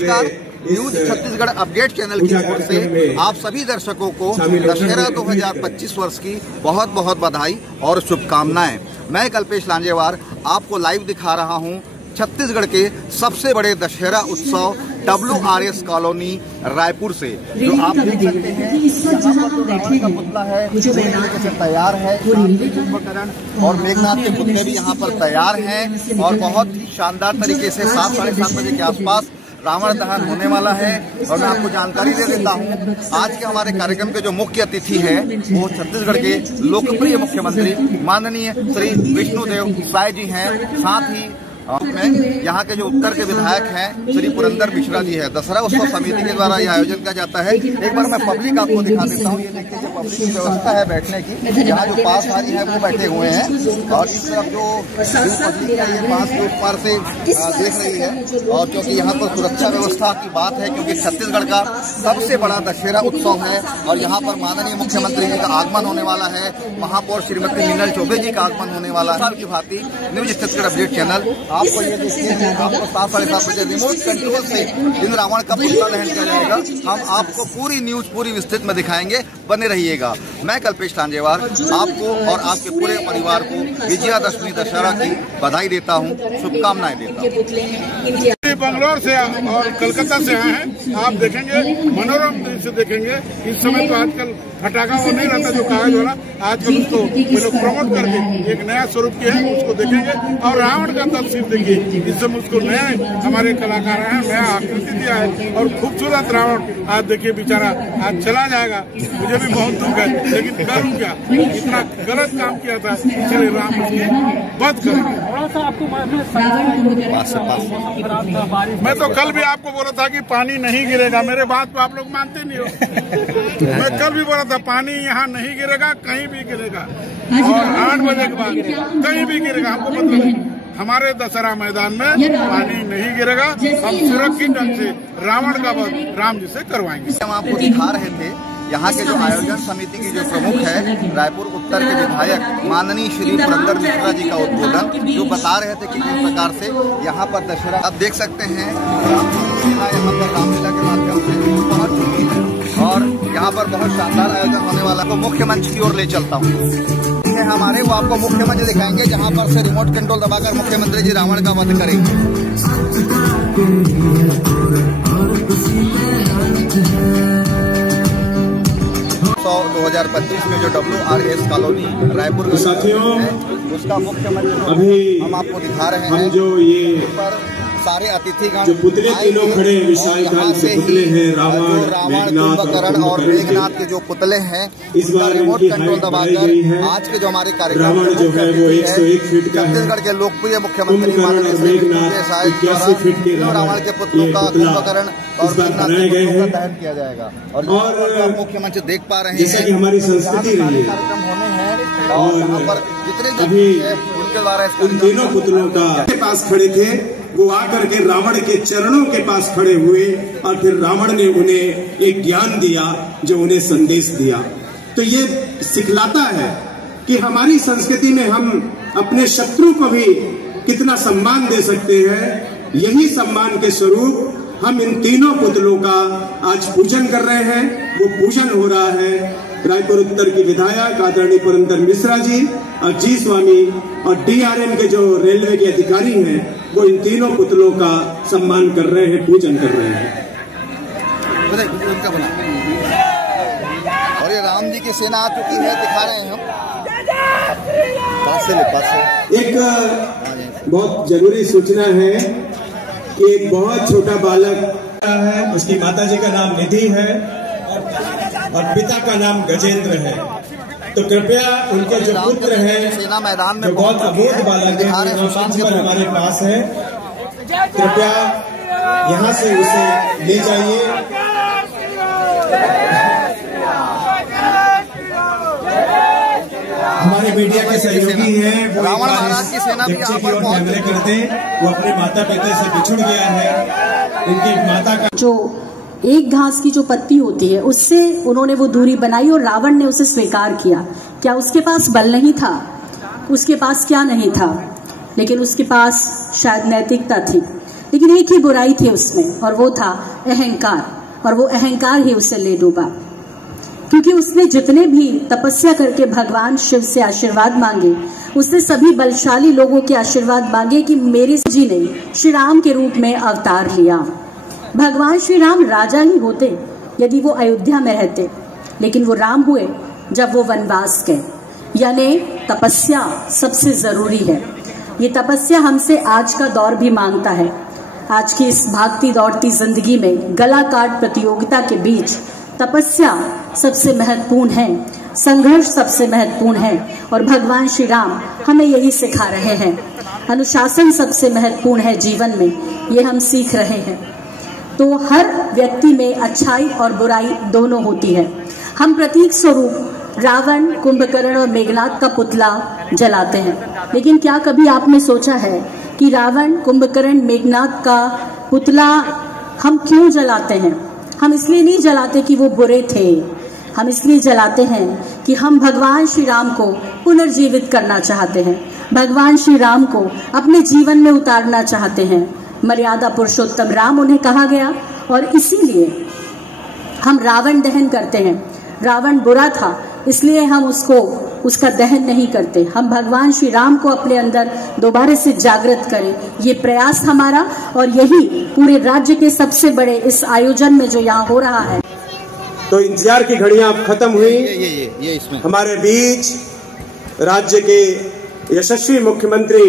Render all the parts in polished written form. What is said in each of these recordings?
News Chhattisgarh update channel की ओर से आप सभी दर्शकों को दशहरा 2025 वर्ष की बहुत बहुत बधाई और शुभकामनाएं। मैं कल्पेश लांजेवार आपको लाइव दिखा रहा हूं छत्तीसगढ़ के सबसे बड़े दशहरा उत्सव WRS कॉलोनी रायपुर से। जो आप देख सकते हैं रावण का पुतला है पूरी तरीके से तैयार है, कुंभकर्ण और मेघनाथ के पुतले भी यहाँ पर तैयार हैं और बहुत ही शानदार तरीके से 7 साढ़े 7 बजे के आसपास रावण दहन होने वाला है। और मैं आपको जानकारी दे देता हूं, आज के हमारे कार्यक्रम के जो मुख्य अतिथि है वो छत्तीसगढ़ के लोकप्रिय मुख्यमंत्री माननीय श्री विष्णुदेव साय जी हैं। साथ ही में यहाँ के जो उत्तर के विधायक हैं श्री पुरंदर मिश्रा जी है। दशहरा उत्सव समिति के द्वारा यह आयोजन किया जाता है। एक बार मैं पब्लिक आपको दिखा देता हूँ। ये देखिए जो पब्लिक की व्यवस्था है बैठने की, यहाँ जो पासधारी है वो बैठे हुए हैं और इस तरफ जो पब्लिक है ये पास के उस पार से देख रही है। और क्योंकि यहाँ पर सुरक्षा व्यवस्था की बात है, क्योंकि छत्तीसगढ़ का सबसे बड़ा दशहरा उत्सव है और यहाँ पर माननीय मुख्यमंत्री जी का आगमन होने वाला है। महापौर श्रीमती मीनल चौबे जी का आगमन होने वाला है। की भांति न्यूज छत्तीसगढ़ अपडेट चैनल आपको ये देखिए, आपको 7 साढ़े 7 बजे रिमोट कंट्रोल से इन रावण का पुतला दहन किया जाएगा। हम आपको पूरी न्यूज पूरी विस्तृत में दिखाएंगे, बने रहिएगा। मैं कल्पेश लांजेवार आपको और आपके पूरे परिवार को विजयादशमी दशहरा की बधाई देता हूँ, शुभकामनाएं देता हूँ। बंगलोर से और कलकत्ता से आए हैं। आप देखेंगे मनोरम दृश्य देखेंगे। इस समय तो आजकल फटाखा वो नहीं रहता जो कागज वाला, आजकल उसको वो लोग प्रमोट करके एक नया स्वरूप के हैं, उसको देखेंगे। और रावण का तस्वीर देखिए, इस समय उसको नया हमारे कलाकार हैं नया आकृति दिया है और खूबसूरत रावण आज देखिए बेचारा आज चला जाएगा। मुझे भी बहुत दुख है, लेकिन करूँ क्या, इतना गलत काम किया था, इसलिए राम उसकी बद करेंगे। मैं तो कल भी आपको बोला था कि पानी नहीं गिरेगा, मेरे बात को आप लोग मानते नहीं हो। मैं कल भी बोला था पानी यहाँ नहीं गिरेगा, कहीं भी गिरेगा और 8 बजे के बाद कहीं भी गिरेगा। हमको पता नहीं, हमारे दशहरा मैदान में पानी नहीं गिरेगा। हम सुरक्षित ढंग से रावण का वध राम जी से करवाएंगे। हम आपको दिखा रहे थे यहाँ के जो आयोजन समिति की जो प्रमुख है रायपुर उत्तर के विधायक माननीय श्री पुरंदर मिश्रा जी का उद्बोधन, जो बता रहे थे कि किस प्रकार से यहाँ पर दशहरा आप देख सकते हैं। यहाँ पर रामलीला के माध्यम से पहुंच चुकी है और यहाँ पर बहुत शानदार आयोजन होने वाला है। तो मुख्य मंच की ओर ले चलता हूँ हमारे, वो आपको मुख्य मंच दिखाएंगे जहाँ पर से रिमोट कंट्रोल दबाकर मुख्यमंत्री जी रावण का वध करेंगे। 2025 में जो WRS कॉलोनी रायपुर में साथियों है, उसका मुख्य मंच अभी हम आपको दिखा रहे हैं। जो ये सारे अतिथिगण जो पुतले तीनों खड़े हैं, विशालकाय के पुतले हैं, रावण कुंभकर्ण और मेघनाथ के जो पुतले हैं, इसका रिमोट कंट्रोल दबाकर आज के जो हमारे कार्यक्रम रावण जो है वो 101 फीट का है। छत्तीसगढ़ के लोकप्रिय मुख्यमंत्री माननीय रावण के पुतलों का कुंभकर्ण और मेघनाथ के पुतलों का दहन किया जाएगा। और मुख्यमंत्री देख पा रहे हैं जैसा कि हमारी संस्कृति रही है कार्यक्रम होने हैं और यहाँ पर जितने भी उनके द्वारा उन तीनों पुतलों का पास खड़े थे, वो आकर के रावण के चरणों के पास खड़े हुए और फिर रावण ने उन्हें एक ज्ञान दिया, जो उन्हें संदेश दिया। तो ये सिखलाता है कि हमारी संस्कृति में हम अपने शत्रु को भी कितना सम्मान दे सकते हैं। यही सम्मान के स्वरूप हम इन तीनों पुतलों का आज पूजन कर रहे हैं। वो पूजन हो रहा है रायपुर उत्तर के विधायक आदरणीय पुरंदर मिश्रा जी और जी स्वामी और DRM के जो रेलवे के अधिकारी हैं, वो इन तीनों पुतलों का सम्मान कर रहे हैं, पूजन कर रहे हैं। और ये राम जी की सेना आ चुकी है, दिखा रहे हैं हम। एक बहुत जरूरी सूचना है कि एक बहुत छोटा बालक है, उसकी माताजी का नाम निधि है और पिता का नाम गजेंद्र है। तो कृपया उनके जो पुत्र हैं, सेना मैदान में बहुत अबोध बालक है, हमारे पास है, कृपया यहाँ से उसे ले जाइए। हमारे मीडिया के सहयोगी हैं, वो रावण महाराज की सेना भी यहाँ पर कैमरे करते हैं। वो अपने माता पिता से बिछुड़ गया है, उनकी माता का जो एक घास की जो पत्ती होती है उससे उन्होंने वो दूरी बनाई और रावण ने उसे स्वीकार किया। क्या उसके पास बल नहीं था? उसके पास क्या नहीं था, लेकिन उसके पास शायद नैतिकता थी। लेकिन एक ही बुराई थी उसमें, और वो था अहंकार, और वो अहंकार ही उसे ले डूबा। क्योंकि उसने जितने भी तपस्या करके भगवान शिव से आशीर्वाद मांगे, उसने सभी बलशाली लोगों के आशीर्वाद मांगे कि मेरे जी ने श्री राम के रूप में अवतार लिया। भगवान श्री राम राजा ही होते यदि वो अयोध्या में रहते, लेकिन वो राम हुए जब वो वनवास गए। यानी तपस्या सबसे जरूरी है। ये तपस्या हमसे आज का दौर भी मांगता है। आज की इस भागती दौड़ती जिंदगी में गला काट प्रतियोगिता के बीच तपस्या सबसे महत्वपूर्ण है, संघर्ष सबसे महत्वपूर्ण है, और भगवान श्री राम हमें यही सिखा रहे हैं। अनुशासन सबसे महत्वपूर्ण है जीवन में, ये हम सीख रहे हैं। तो हर व्यक्ति में अच्छाई और बुराई दोनों होती है। हम प्रतीक स्वरूप रावण, कुंभकर्ण और मेघनाद का पुतला जलाते हैं, लेकिन क्या कभी आपने सोचा है कि रावण, कुंभकर्ण, मेघनाद का पुतला हम क्यों जलाते हैं? हम इसलिए नहीं जलाते कि वो बुरे थे, हम इसलिए जलाते हैं कि हम भगवान श्री राम को पुनर्जीवित करना चाहते हैं, भगवान श्री राम को अपने जीवन में उतारना चाहते हैं। मर्यादा पुरुषोत्तम राम उन्हें कहा गया, और इसीलिए हम रावण दहन करते हैं। रावण बुरा था, इसलिए हम उसका दहन नहीं करते। हम भगवान श्री राम को अपने अंदर दोबारा से जागृत करें, ये प्रयास हमारा, और यही पूरे राज्य के सबसे बड़े इस आयोजन में जो यहाँ हो रहा है। तो इंतजार की घड़ियां अब खत्म हुई। ये इसमें हमारे बीच राज्य के यशस्वी मुख्यमंत्री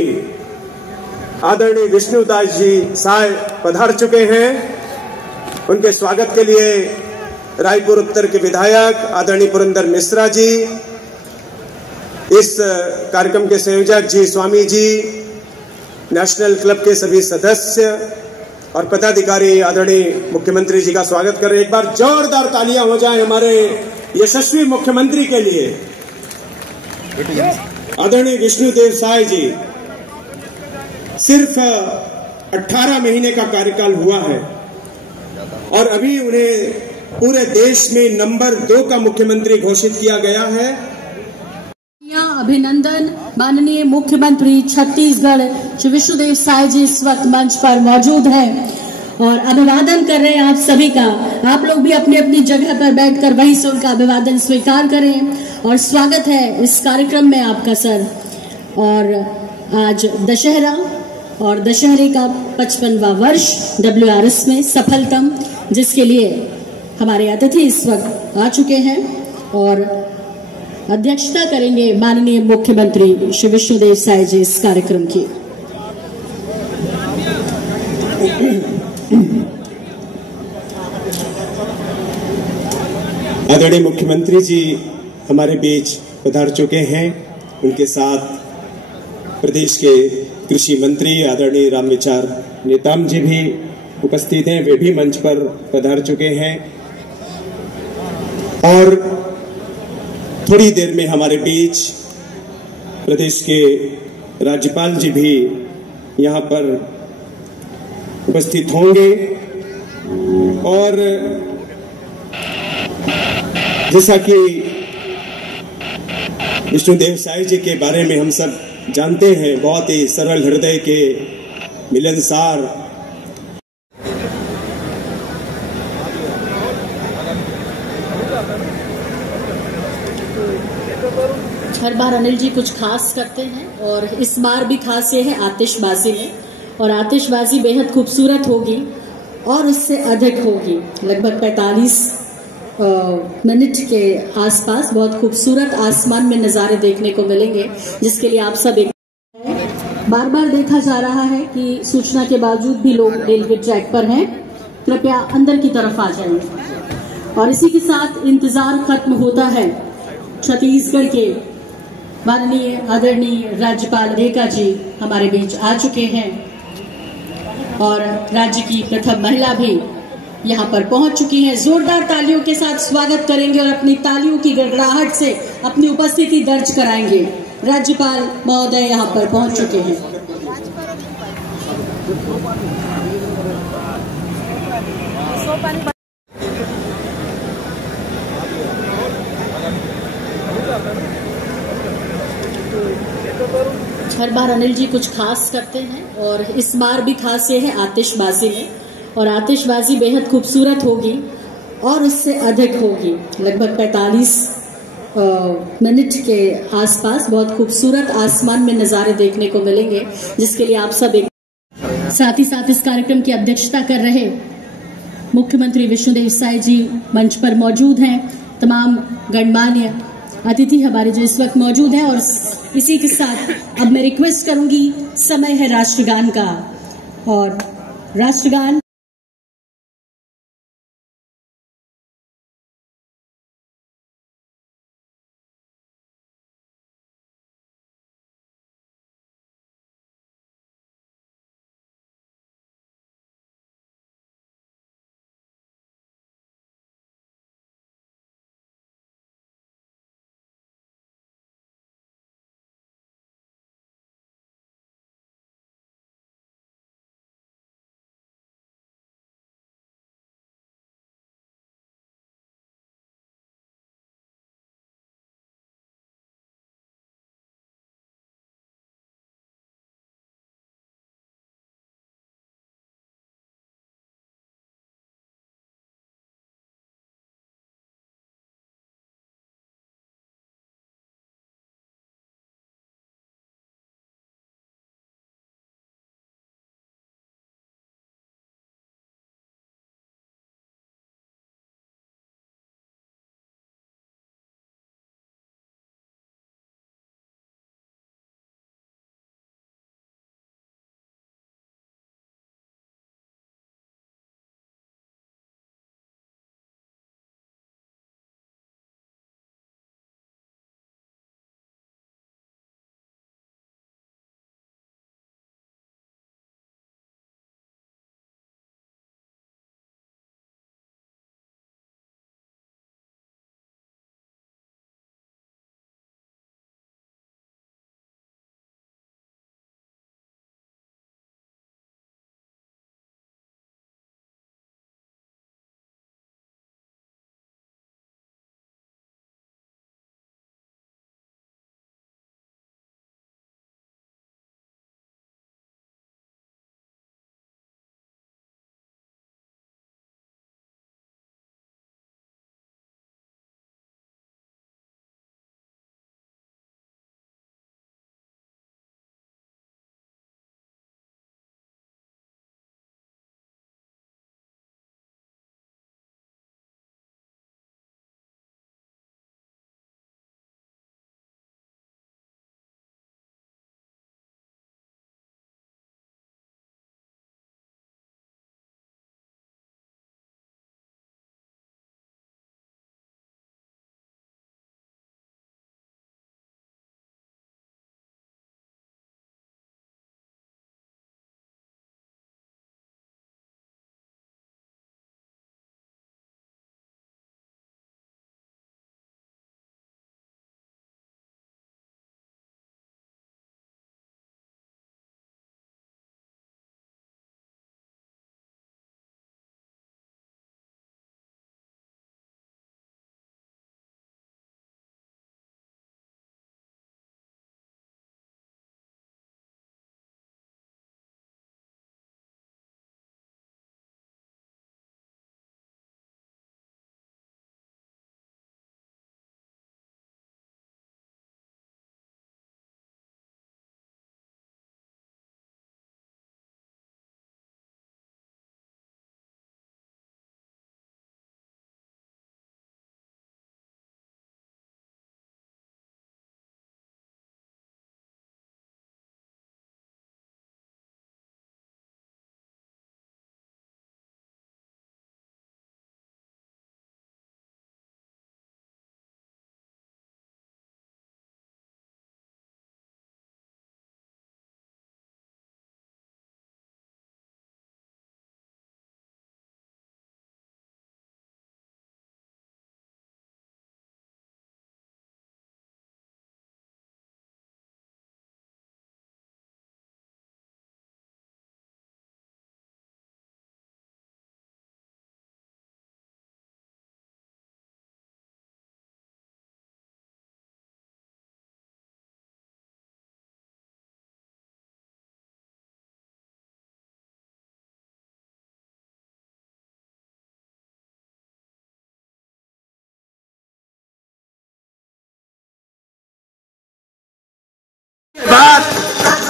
आदरणीय विष्णुदास जी साय पधार चुके हैं। उनके स्वागत के लिए रायपुर उत्तर के विधायक आदरणीय पुरंदर मिश्रा जी, इस कार्यक्रम के संयोजक जी स्वामी जी, नेशनल क्लब के सभी सदस्य और पदाधिकारी आदरणीय मुख्यमंत्री जी का स्वागत करें। एक बार जोरदार तालियां हो जाएं हमारे यशस्वी मुख्यमंत्री के लिए। आदरणीय विष्णुदेव साय जी, सिर्फ 18 महीने का कार्यकाल हुआ है और अभी उन्हें पूरे देश में नंबर 2 का मुख्यमंत्री घोषित किया गया है। अभिनंदन। माननीय मुख्यमंत्री छत्तीसगढ़ श्री विष्णुदेव साय जी इस वक्त मंच पर मौजूद हैं और अभिवादन कर रहे हैं आप सभी का। आप लोग भी अपनी अपनी जगह पर बैठकर वहीं से उनका अभिवादन स्वीकार करें और स्वागत है इस कार्यक्रम में आपका सर। और आज दशहरा और दशहरे का 55वां वर्ष WRS में सफलतम, जिसके लिए हमारे अतिथि इस वक्त आ चुके हैं और अध्यक्षता करेंगे माननीय मुख्यमंत्री श्री विष्णुदेव साय जी इस कार्यक्रम की। आदरणीय मुख्यमंत्री जी हमारे बीच पधार चुके हैं। उनके साथ प्रदेश के कृषि मंत्री आदरणीय रामविचार नेताम जी भी उपस्थित हैं, वे भी मंच पर पधार चुके हैं। और थोड़ी देर में हमारे बीच प्रदेश के राज्यपाल जी भी यहाँ पर उपस्थित होंगे। और जैसा कि विष्णुदेव साय जी के बारे में हम सब जानते हैं, बहुत ही सरल हृदय के, मिलनसार, हर बार अनिल जी कुछ खास करते हैं और इस बार भी खास ये है आतिशबाजी में, और आतिशबाजी बेहद खूबसूरत होगी और उससे अधिक होगी। लगभग 45 मिनट के आसपास बहुत खूबसूरत आसमान में नज़ारे देखने को मिलेंगे, जिसके लिए आप सब एक बार बार देखा जा रहा है कि सूचना के बावजूद भी लोग रेलवे ट्रैक पर हैं। कृपया अंदर की तरफ आ जाएं। और इसी के साथ इंतजार खत्म होता है। छत्तीसगढ़ के माननीय आदरणीय राज्यपाल रेखा जी हमारे बीच आ चुके हैं और राज्य की प्रथम महिला भी यहाँ पर पहुंच चुकी हैं। जोरदार तालियों के साथ स्वागत करेंगे और अपनी तालियों की गड़गड़ाहट से अपनी उपस्थिति दर्ज कराएंगे। राज्यपाल महोदय यहाँ पर पहुंच चुके हैं। हर बार अनिल जी कुछ खास करते हैं और इस बार भी खास ये है आतिशबाजी में, और आतिशबाजी बेहद खूबसूरत होगी और उससे अधिक होगी। लगभग 45 मिनट के आसपास बहुत खूबसूरत आसमान में नज़ारे देखने को मिलेंगे, जिसके लिए आप सब एक साथ ही साथ इस कार्यक्रम की अध्यक्षता कर रहे मुख्यमंत्री विष्णुदेव साय जी मंच पर मौजूद हैं। तमाम गणमान्य अतिथि हमारे जो इस वक्त मौजूद हैं, और इसी के साथ अब मैं रिक्वेस्ट करूंगी, समय है राष्ट्रगान का, और राष्ट्रगान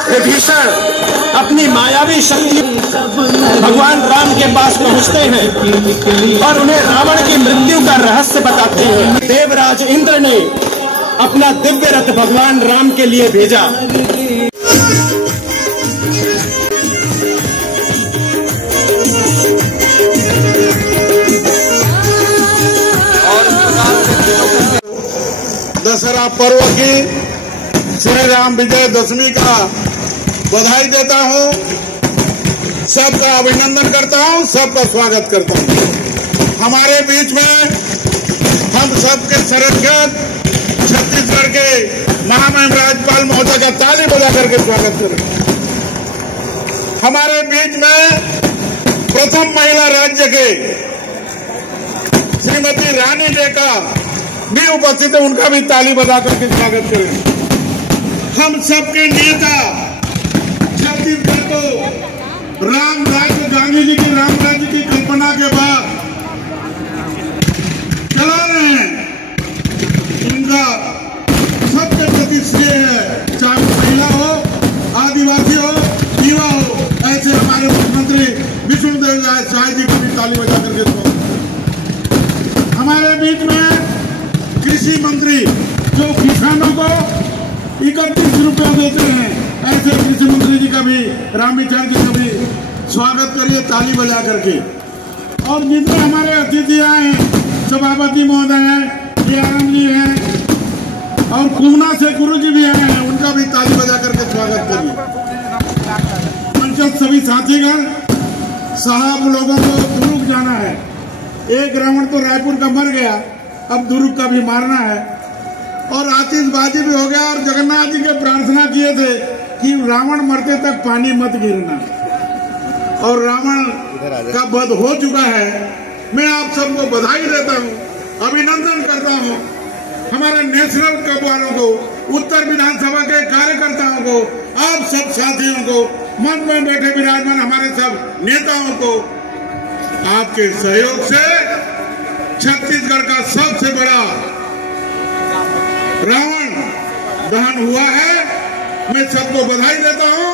विभीषण अपनी मायावी शक्ति भगवान राम के पास पहुंचते हैं और उन्हें रावण की मृत्यु का रहस्य बताते हैं। देवराज इंद्र ने अपना दिव्य रथ भगवान राम के लिए भेजा। दशहरा पर्व की श्री राम विजय दशमी का बधाई देता हूँ, सबका अभिनंदन करता हूँ, सबका स्वागत करता हूँ। हमारे बीच में हम सबके संरक्षक छत्तीसगढ़ के महामहिम राज्यपाल महोदय का ताली बजा करके स्वागत करें। हमारे बीच में प्रथम महिला राज्य के श्रीमती रानी डेका भी उपस्थित है, उनका भी ताली बजा करके स्वागत करें। हम सबके नेता छत्तीसगढ़ को राम राज्य, गांधी जी की राम राज्य की कल्पना के बाद चला रहे हैं, उनका सबके प्रति श्रेय है, चाहे महिला हो, आदिवासी हो, युवा हो। ऐसे हमारे मुख्यमंत्री विष्णुदेव साय जी को भी ताली बजा करके स्वागत। हमारे बीच में कृषि मंत्री जो किसानों को 31 रुपया देते हैं, ऐसे कृषि मंत्री जी का भी, रामविचार जी का भी स्वागत करिए ताली बजा करके। और जितने हमारे अतिथि आए हैं, सभापति महोदय हैं, जयराम जी हैं और कुमना से गुरु जी भी आए हैं, उनका भी ताली बजा करके स्वागत करिए। मंच सभी साथीगण, साहब लोगों को दुर्ग जाना है। एक रावण तो रायपुर का मर गया, अब दुर्ग का भी मारना है और आतिशबाजी भी हो गया। और जगन्नाथ जी के प्रार्थना किए थे कि रावण मरते तक पानी मत गिरना, और रावण का वध हो चुका है। मैं आप सबको बधाई देता हूं, अभिनंदन करता हूं। हमारे नेशनल क्लब वालों को, उत्तर विधानसभा के कार्यकर्ताओं को, आप सब साथियों को, मंच में बैठे विराजमान हमारे सब नेताओं को, आपके सहयोग से छत्तीसगढ़ का सबसे बड़ा रावण दहन हुआ है। मैं सबको बधाई देता हूं।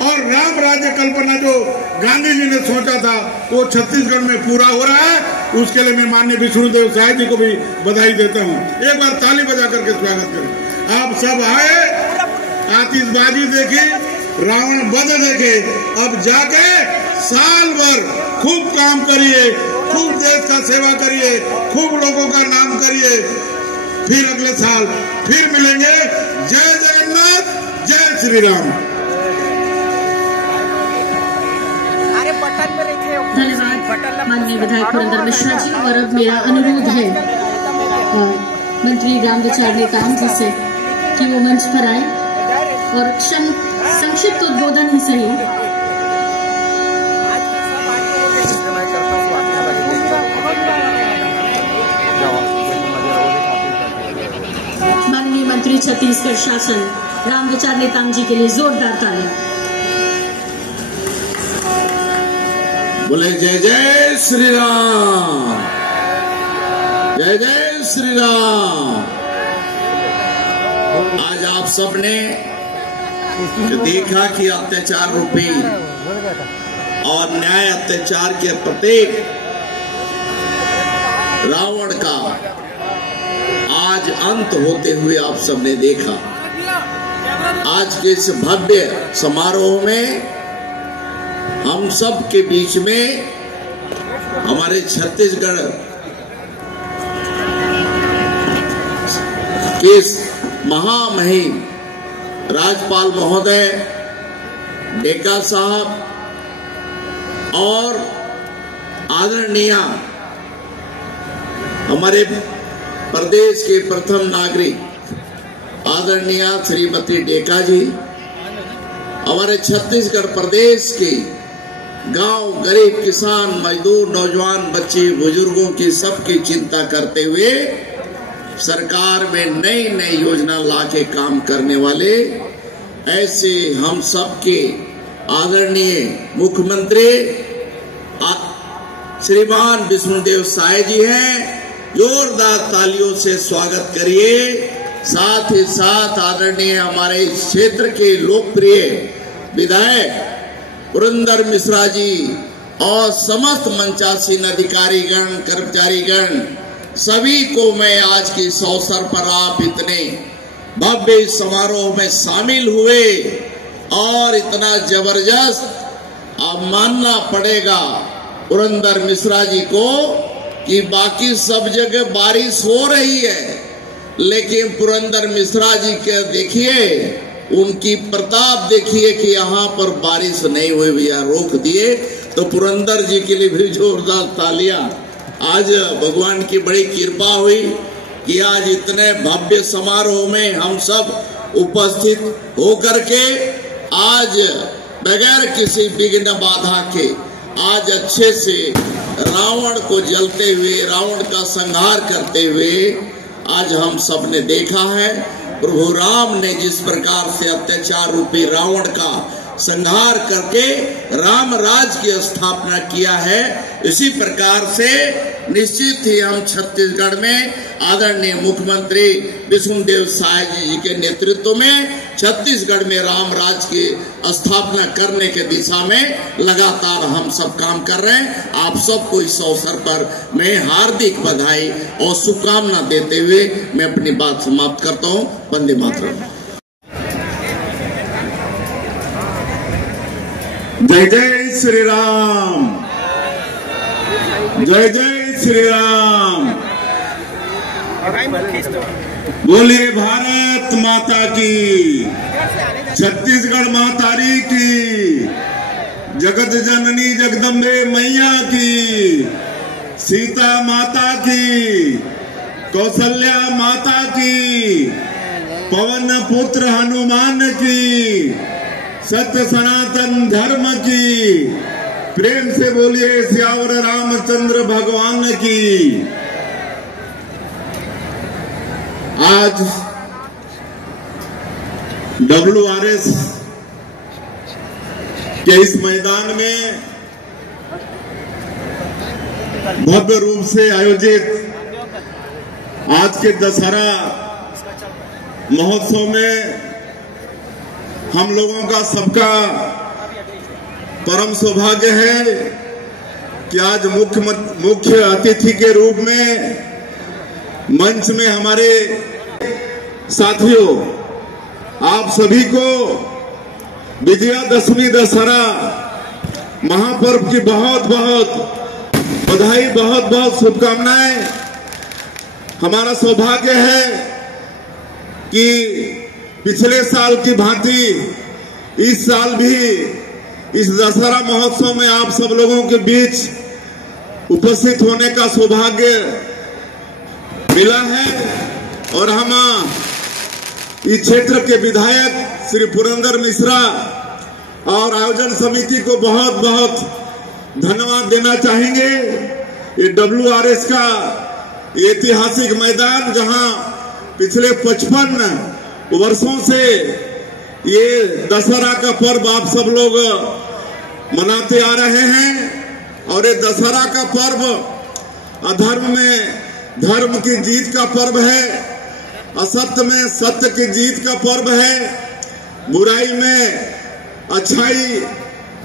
और राम राज्य कल्पना जो गांधी जी ने सोचा था, वो छत्तीसगढ़ में पूरा हो रहा है। उसके लिए मैं माननीय विष्णुदेव साय जी को भी बधाई देता हूं। एक बार ताली बजा करके स्वागत करें। आप सब आए, आतिशबाजी देखी, रावण वध देखे, अब जाके साल भर खूब काम करिए, खूब देश का सेवा करिए, खूब लोगों का नाम करिए। फिर अगले साल फिर मिलेंगे। जय जगन्नाथ, जय श्री राम। धन्यवाद माननीय विधायक पुरंदर मिश्रा जी। और अब मेरा अनुरोध है मंत्री राम विचार नेताम जी से कि वो मंच पर आए और संक्षिप्त उद्बोधन ही सही माननीय मंत्री छत्तीसगढ़ शासन राम विचार नेताम जी के लिए जोरदार तालियां। बोले जय जय श्री राम, जय जय श्री राम। आज आप सबने देखा कि अत्याचार रूपी और न्याय अत्याचार के प्रतीक रावण का आज अंत होते हुए आप सबने देखा। आज के इस भव्य समारोह में हम सब के बीच में हमारे छत्तीसगढ़ के महामहिम राज्यपाल महोदय डेका साहब और आदरणीय हमारे प्रदेश के प्रथम नागरिक आदरणीय श्रीमती डेका जी, हमारे छत्तीसगढ़ प्रदेश के गांव, गरीब, किसान, मजदूर, नौजवान, बच्चे, बुजुर्गों की सबकी चिंता करते हुए सरकार में नई नई योजना लाके काम करने वाले ऐसे हम सबके आदरणीय मुख्यमंत्री श्रीमान विष्णुदेव साय जी हैं। जोरदार तालियों से स्वागत करिए। साथ ही साथ आदरणीय हमारे इस क्षेत्र के लोकप्रिय विधायक पुरंदर मिश्रा जी और समस्त मंचासीन अधिकारीगण, कर्मचारीगण, सभी को मैं आज के इस अवसर पर आप इतने भव्य समारोह में शामिल हुए और इतना जबरदस्त अब मानना पड़ेगा पुरंदर मिश्रा जी को कि बाकी सब जगह बारिश हो रही है, लेकिन पुरंदर मिश्रा जी के देखिए, उनकी प्रताप देखिए कि यहाँ पर बारिश नहीं हुई, भैया रोक दिए। तो पुरंदर जी के लिए भी जोरदार तालियां। आज भगवान की बड़ी कृपा हुई कि आज इतने भव्य समारोह में हम सब उपस्थित होकर के आज बगैर किसी विघ्न बाधा के आज अच्छे से रावण को जलते हुए, रावण का संहार करते हुए आज हम सब ने देखा है। प्रभु राम ने जिस प्रकार से अत्याचार रूपी रावण का संहार करके राम राज की स्थापना किया है, इसी प्रकार से निश्चित ही हम छत्तीसगढ़ में आदरणीय मुख्यमंत्री विष्णुदेव साय जी के नेतृत्व में छत्तीसगढ़ में राम राज की स्थापना करने के दिशा में लगातार हम सब काम कर रहे हैं। आप सबको इस अवसर पर मैं हार्दिक बधाई और शुभकामना देते हुए मैं अपनी बात समाप्त करता हूँ। वंदे मातरम। जय जय श्री राम, जय जय श्री राम। बोलिए भारत माता की, छत्तीसगढ़ मातारी की, जगत जननी जगदम्बे मैया की, सीता माता की, कौशल्या माता की, पवन पुत्र हनुमान की, सत्य सनातन धर्म की, प्रेम से बोलिए सियावर रामचंद्र भगवान की। आज WRS के इस मैदान में भव्य रूप से आयोजित आज के दशहरा महोत्सव में हम लोगों का सबका परम सौभाग्य है कि आज मुख्य अतिथि के रूप में मंच में हमारे साथियों आप सभी को विजयादशमी दशहरा महापर्व की बहुत बहुत बधाई, बहुत बहुत शुभकामनाएं। हमारा सौभाग्य है कि पिछले साल की भांति इस साल भी इस दशहरा महोत्सव में आप सब लोगों के बीच उपस्थित होने का सौभाग्य मिला है और हम इस क्षेत्र के विधायक श्री पुरंदर मिश्रा और आयोजन समिति को बहुत बहुत धन्यवाद देना चाहेंगे। ये WRS का ऐतिहासिक मैदान जहां पिछले 55 वर्षों से ये दशहरा का पर्व आप सब लोग मनाते आ रहे हैं और ये दशहरा का पर्व अधर्म में धर्म की जीत का पर्व है, असत्य में सत्य की जीत का पर्व है, बुराई में अच्छाई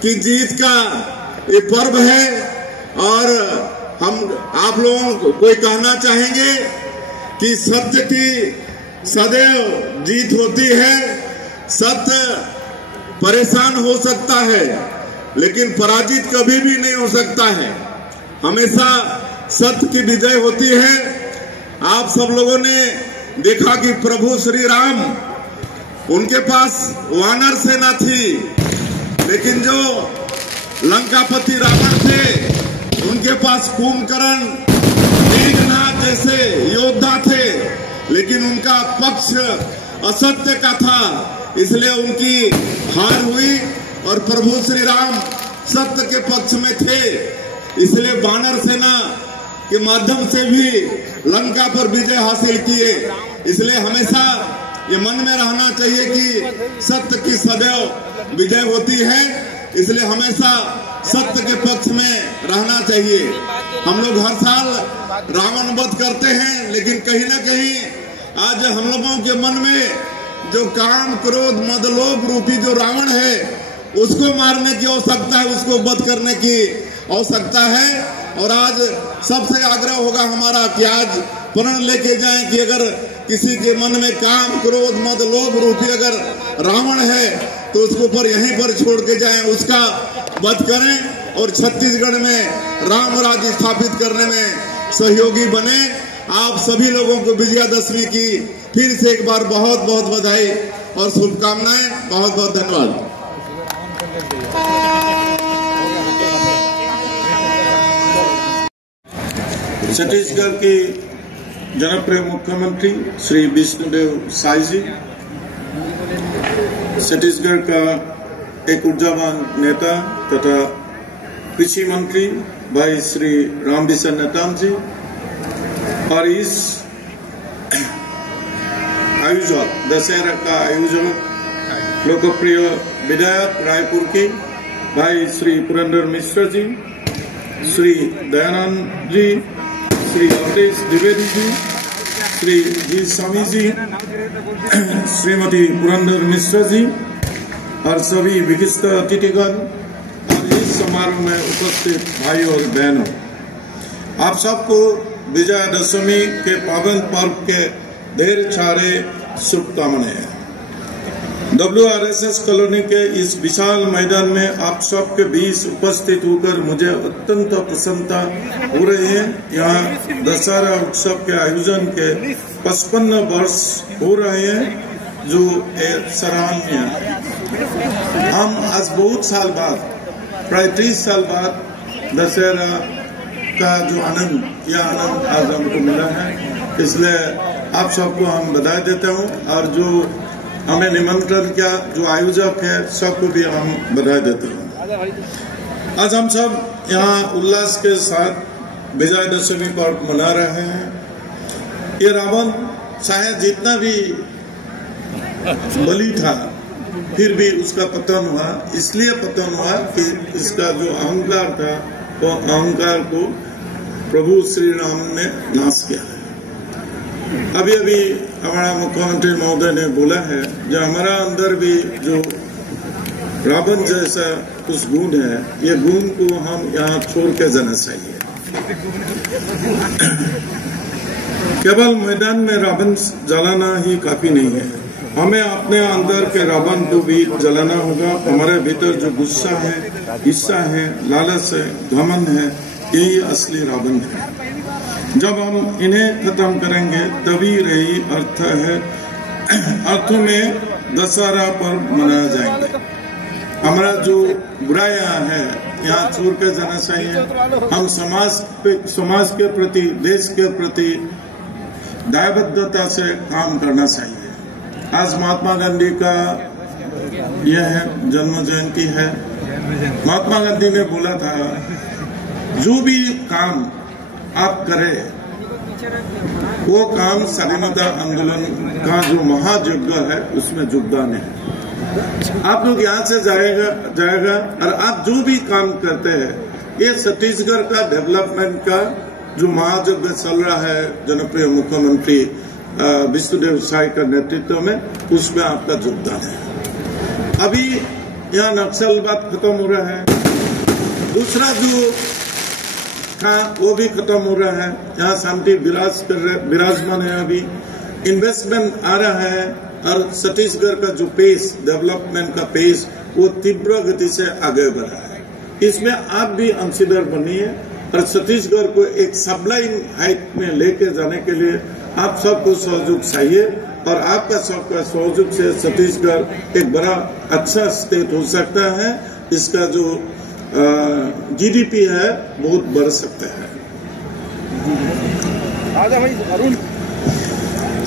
की जीत का ये पर्व है। और हम आप लोगों को कहना चाहेंगे कि सत्य की सदैव जीत होती है। सत्य परेशान हो सकता है लेकिन पराजित कभी भी नहीं हो सकता है, हमेशा सत्य की विजय होती है। आप सब लोगों ने देखा कि प्रभु श्री राम, उनके पास वानर सेना थी, लेकिन जो लंकापति रावण थे उनके पास कुंभकर्ण, मेघनाथ जैसे योद्धा थे, लेकिन उनका पक्ष असत्य का था, इसलिए उनकी हार हुई और प्रभु श्री राम सत्य के पक्ष में थे, इसलिए वानर सेना के माध्यम से भी लंका पर विजय हासिल किए। इसलिए हमेशा ये मन में रहना चाहिए कि सत्य की सदैव विजय होती है, इसलिए हमेशा सत्य के पक्ष में रहना चाहिए। हम लोग हर साल रावण वध करते हैं, लेकिन कहीं ना कहीं आज हम लोगों के मन में जो काम, क्रोध, मद, लोभ रूपी जो रावण है उसको मारने की आवश्यकता है, उसको वध करने की आवश्यकता है। और आज सबसे आग्रह होगा हमारा कि आज प्रण लेके जाएं कि अगर किसी के मन में काम, क्रोध, मद, लोभ रूपी अगर रावण है तो उसको ऊपर यहीं पर छोड़ के जाएं, उसका वध करें और छत्तीसगढ़ में राम राज्य स्थापित करने में सहयोगी बने। आप सभी लोगों को विजयादशमी की फिर से एक बार बहुत बहुत बधाई और शुभकामनाएं। बहुत बहुत धन्यवाद। छत्तीसगढ़ के जनप्रिय मुख्यमंत्री श्री विष्णुदेव साय जी, छत्तीसगढ़ का एक ऊर्जावान नेता तथा कृषि मंत्री भाई श्री रामविशर नेताम जी, और इस आयोजक दशहरा का आयोजक लोकप्रिय विधायक रायपुर के भाई श्री पुरंदर मिश्र जी, श्री दयानंद जी, श्री अवधेश द्विवेदी जी, श्री जी स्वामी जी, श्रीमती पुरंदर मिश्र जी और सभी विशिष्ट अतिथिगण और इस समारोह में उपस्थित भाई और बहनों, आप सबको विजयादशमी के पावन पर्व के ढेर सारे शुभकामनाएं। WRSS कॉलोनी के इस विशाल मैदान में आप सबके बीच उपस्थित होकर मुझे अत्यंत प्रसन्नता हो रही है। यहाँ दशहरा उत्सव के आयोजन के 55 वर्ष हो रहे हैं, जो सराहनीय है। हम आज बहुत साल बाद, प्राय 30 साल बाद दशहरा का जो आनंद, यह आनंद आज हमको मिला है, इसलिए आप सबको हम बधाई देता हूँ और जो हमें निमंत्रण किया जो आयोजक है सबको भी हम बधाई देते हैं। आज हम सब यहाँ उल्लास के साथ विजयादशमी पर्व मना रहे हैं। ये रावण शायद जितना भी बली था फिर भी उसका पतन हुआ, इसलिए पतन हुआ कि इसका जो अहंकार था वो अहंकार को प्रभु श्री राम ने नाश किया। अभी अभी हमारा मुख्यमंत्री महोदय ने बोला है जो हमारा अंदर भी जो रावण जैसा कुछ गुण है, ये गुण को हम यहाँ छोड़ के जाना चाहिए। केवल मैदान में रावण जलाना ही काफी नहीं है, हमें अपने अंदर के रावण को भी जलाना होगा। हमारे भीतर जो गुस्सा है, ईर्ष्या है, लालच है, घमंड है, यही असली रावण है। जब हम इन्हें खत्म करेंगे तभी रही अर्थ है, अर्थ में दशहरा पर्व मनाया जाएंगे। हमारा जो बुराइयां है यहाँ छोड़ कर जाना चाहिए। हम समाज के प्रति, देश के प्रति दायबद्धता से काम करना चाहिए। आज महात्मा गांधी का यह है जन्म जयंती है। महात्मा गांधी ने बोला था जो भी काम आप करें वो काम स्वाधीनता आंदोलन का जो महायज्ञ है उसमें योगदान है। आप लोग यहाँ से जाएगा और आप जो भी काम करते हैं ये छत्तीसगढ़ का डेवलपमेंट का जो महायज्ञ चल रहा है जनप्रिय मुख्यमंत्री विष्णुदेव साय का नेतृत्व में, उसमें आपका योगदान है। अभी यहाँ नक्सलवाद खत्म हो रहा है, दूसरा जो वो भी खत्म हो रहा है, यहाँ शांति विराजमान है। अभी इन्वेस्टमेंट आ रहा है और छत्तीसगढ़ का जो पेस, डेवलपमेंट का पेस, वो तीव्र गति से आगे बढ़ रहा है। इसमें आप भी अंशीदार बनिए और छत्तीसगढ़ को एक सबलाइन हाइट में लेके जाने के लिए आप सबको सहयोग चाहिए और आपका सबका सहयोग से छत्तीसगढ़ एक बड़ा अच्छा स्टेट हो सकता है। इसका जो GDP है बहुत बढ़ सकता है।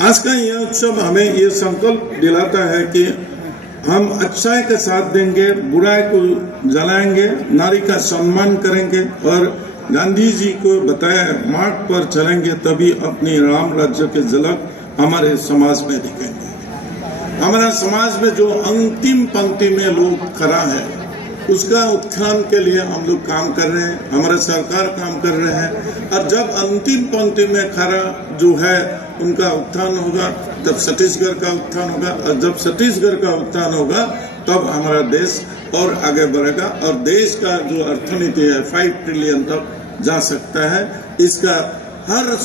आज का यह उत्सव हमें ये संकल्प दिलाता है कि हम अच्छाई का साथ देंगे, बुराई को जलाएंगे, नारी का सम्मान करेंगे और गांधी जी को बताया मार्ग पर चलेंगे, तभी अपनी राम राज्य के झलक हमारे समाज में दिखेंगे। हमारा समाज में जो अंतिम पंक्ति में लोग खड़ा है उसका उत्थान के लिए हम लोग काम कर रहे हैं, हमारा सरकार काम कर रहे हैं। और जब अंतिम पंक्ति में खड़ा जो है उनका उत्थान होगा तब छत्तीसगढ़ का उत्थान होगा, और जब छत्तीसगढ़ का उत्थान होगा तब हमारा देश और आगे बढ़ेगा और देश का जो अर्थनीति है 5 ट्रिलियन तक जा सकता है। इसका हर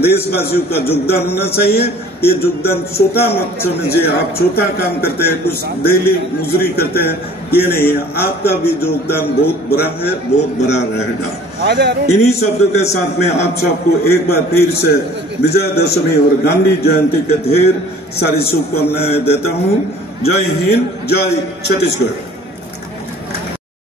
देशवासियों का योगदान होना चाहिए। ये योगदान छोटा मत समझिए, आप छोटा काम करते हैं, कुछ डेली मजदूरी करते हैं, ये नहीं है। आपका भी योगदान बहुत बड़ा है, बहुत बड़ा रहेगा। इन्हीं शब्दों के साथ में आप सबको एक बार फिर से विजयदशमी और गांधी जयंती के ढेर सारी शुभकामनाएं देता हूँ। जय हिंद, जय छत्तीसगढ़।